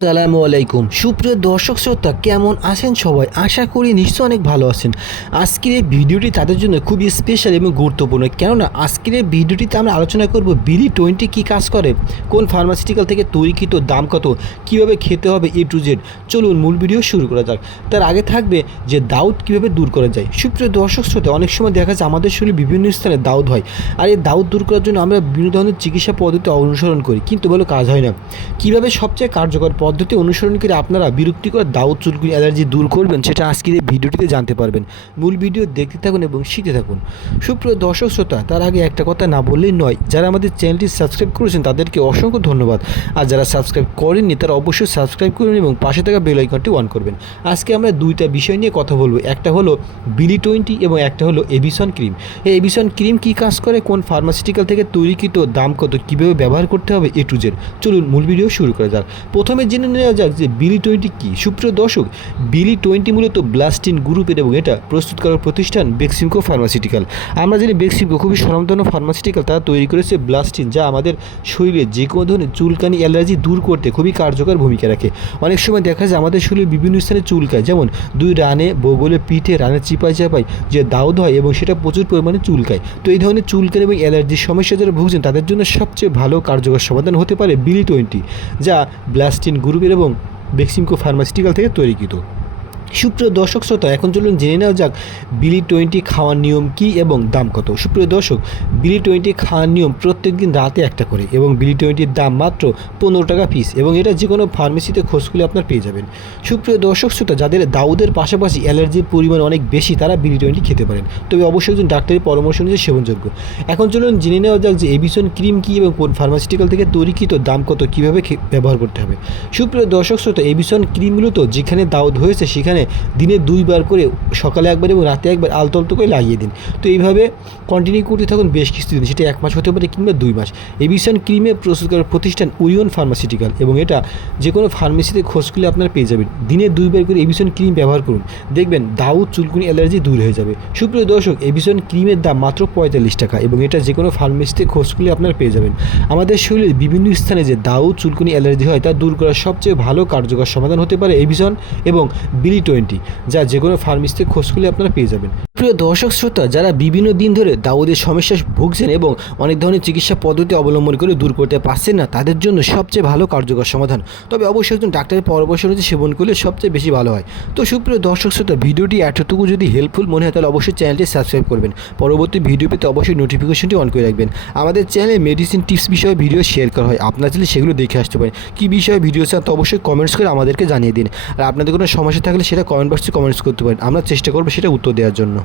আসসালামু আলাইকুম সুপ্রিয় দর্শক শ্রোতা, কেমন আছেন সবাই? আশা করি নিশ্চয় অনেক ভালো আছেন। আজকের এই ভিডিওটি তাদের জন্য খুবই স্পেশাল এবং গুরুত্বপূর্ণ, কেননা আজকের এই ভিডিওটিতে আমরা আলোচনা করব বিলি-20 কী কাজ করে, কোন ফার্মাসিউটিক্যাল থেকে তৈরিকৃত, দাম কত, কীভাবে খেতে হবে, এ টু জেড। চলুন মূল ভিডিও শুরু করা যাক। তার আগে থাকবে যে দাউদ কীভাবে দূর করা যায়। সুপ্রিয় দর্শক শ্রোতা, অনেক সময় দেখা যায় আমাদের শরীরে বিভিন্ন স্থানে দাউদ হয়, আর এই দাউদ দূর করার জন্য আমরা বিভিন্ন ধরনের চিকিৎসা পদ্ধতি অনুসরণ করি, কিন্তু ভালো কাজ হয় না। কীভাবে সবচেয়ে কার্যকর পদ্ধতি অনুসরণ করে আপনারা বিরক্তিকর দাউদ, চুলকুনি, অ্যালার্জি দূর করবেন, সেটা আজকের এই ভিডিওটিতে জানতে পারবেন। মূল ভিডিও দেখতে থাকুন এবং শিখতে থাকুন। সুপ্রিয় দর্শক শ্রোতা, তার আগে একটা কথা না বললেই নয়, যারা আমাদের চ্যানেলটি সাবস্ক্রাইব করেছেন তাদেরকে অসংখ্য ধন্যবাদ, আর যারা সাবস্ক্রাইব করেননি তারা অবশ্যই সাবস্ক্রাইব করুন এবং পাশে থাকা বেল আইকনটি অন করবেন। আজকে আমরা দুইটা বিষয় নিয়ে কথা বলবো, একটা হলো বিলি-20 এবং একটা হলো এভিসন ক্রিম। এই এভিসন ক্রিম কী কাজ করে, কোন ফার্মাসিউটিক্যাল থেকে তৈরিকৃত, দাম কত, কীভাবে ব্যবহার করতে হবে, এ টু জেড। চলুন মূল ভিডিও শুরু করা যাক। প্রথমে জেনে নেওয়া যাক যে বিলি-20 কী। সুপ্রিয় দর্শক, বিলি-20 মূলত ব্লাস্টিন গ্রুপের এবং এটা প্রস্তুতকারক প্রতিষ্ঠান বেক্সিমকো ফার্মাসিউটিক্যাল। আমরা জানি বেক্সিমকো খুবই স্বনামধন্য ফার্মাসিউটিক্যাল, তারা তৈরি করেছে ব্লাস্টিন, যা আমাদের শরীরে যে কোনো ধরনের চুলকানি, অ্যালার্জি দূর করতে খুবই কার্যকর ভূমিকা রাখে। অনেক সময় দেখা যায় আমাদের শরীরে বিভিন্ন স্থানে চুলকায়, যেমন দুই রানে, বগলে, পিঠে, রানে চিপাই চাপাই যে দাউদ হয় এবং সেটা প্রচুর পরিমাণে চুলকায়। তো এই ধরনের চুলকানি এবং অ্যালার্জির সমস্যা যারা ভুগছেন তাদের জন্য সবচেয়ে ভালো কার্যকর সমাধান হতে পারে বিলি-20, যা ব্লাস্টিন গ্রুপের এবং বেক্সিমকো ফার্মাসিউটিক্যাল থেকে তৈরিকৃত। সুপ্রিয় দর্শক শ্রোতা, এখন চলুন জেনে নেওয়া যাক বিলি-20 খাওয়ার নিয়ম কী এবং দাম কত। সুপ্রিয় দর্শক, বিলি-20 খাওয়ার নিয়ম প্রত্যেক দিন রাতে একটা করে, এবং বিলি-20-র দাম মাত্র 15 টাকা পিস, এবং এটা যে কোনো ফার্মেসিতে খোঁজ করলে আপনার পেয়ে যাবেন। সুপ্রিয় দর্শক শ্রোতা, যাদের দাউদের পাশাপাশি অ্যালার্জির পরিমাণ অনেক বেশি, তারা বিলি-20 খেতে পারেন, তবে অবশ্যই একজন ডাক্তারের পরামর্শ অনুযায়ী সেবনযোগ্য। এখন চলুন জেনে নেওয়া যাক যে এভিসন ক্রিম কী এবং কোন ফার্মাসিউটিক্যাল থেকে তৈরিকৃত, দাম কত, কীভাবে ব্যবহার করতে হবে। সুপ্রিয় দর্শক শ্রোতা, এভিসন ক্রিম মূলত যেখানে দাউদ হয়েছে সেখানে দিনে 2 বার করে, সকালে একবার এবং রাতে একবার আলতো করে লাগিয়ে দিন। তো এইভাবে কন্টিনিউ করতে থাকুন বেশ কিছুদিন, সেটা 1 মাস হতে পারে কিংবা 2 মাস। এভিসন ক্রিমের প্রস্তুতকারক প্রতিষ্ঠান ওরিয়ন ফার্মাসিউটিক্যাল, এবং এটা যে কোনো ফার্মেসিতে খোঁজ করলে আপনারা পেয়ে যাবেন। দিনে 2 বার করে এভিসন ক্রিম ব্যবহার করুন, দেখবেন দাউদ, চুলকুনি, অ্যালার্জি দূর হয়ে যাবে। সুপ্রিয় দর্শক, এভিসন ক্রিমের দাম মাত্র 45 টাকা, এবং এটা যে কোনো ফার্মেসিতে খোঁজ করলে আপনারা পেয়ে যাবেন। আমাদের শরীরের বিভিন্ন স্থানে যে দাউদ, চুলকুনি, অ্যালার্জি হয় তা দূর করার সবচেয়ে ভালো কার্যকর সমাধান হতে পারে এভিসন এবং বিলি-20, যা যে কোনো ফার্মেসিতে খোঁজ করলে আপনারা পেয়ে যাবেন। প্রিয় দর্শক শ্রোতা, যারা বিভিন্ন দিন ধরে দাউদের সমস্যা ভুগছেন এবং অনেক ধরনের চিকিৎসা পদ্ধতি অবলম্বন করে দূর করতে পারছেন না, তাদের জন্য সবচেয়ে ভালো কার্যকর সমাধান, তবে অবশ্যই একজন ডাক্তারের পরামর্শ অনুযায়ী সেবন করলে সবচেয়ে বেশি ভালো হয়। তো সুপ্রিয় দর্শক শ্রোতা, ভিডিওটি এতটুকু যদি হেল্পফুল মনে হয় তাহলে অবশ্যই চ্যানেলটি সাবস্ক্রাইব করবেন, পরবর্তী ভিডিও পেতে অবশ্যই নোটিফিকেশনটি অন করে রাখবেন। আমাদের চ্যানেলে মেডিসিন টিপস বিষয়ে ভিডিও শেয়ার করা হয়, আপনারা চাইলে সেগুলো দেখে আসতে পারেন। কী বিষয়ে ভিডিও চান তো অবশ্যই কমেন্টস করে আমাদেরকে জানিয়ে দিন, আর আপনাদের কোনো সমস্যা থাকলে সেটা কমেন্ট বক্সে কমেন্টস করতে পারেন, আমরা চেষ্টা করবো সেটা উত্তর দেওয়ার জন্য।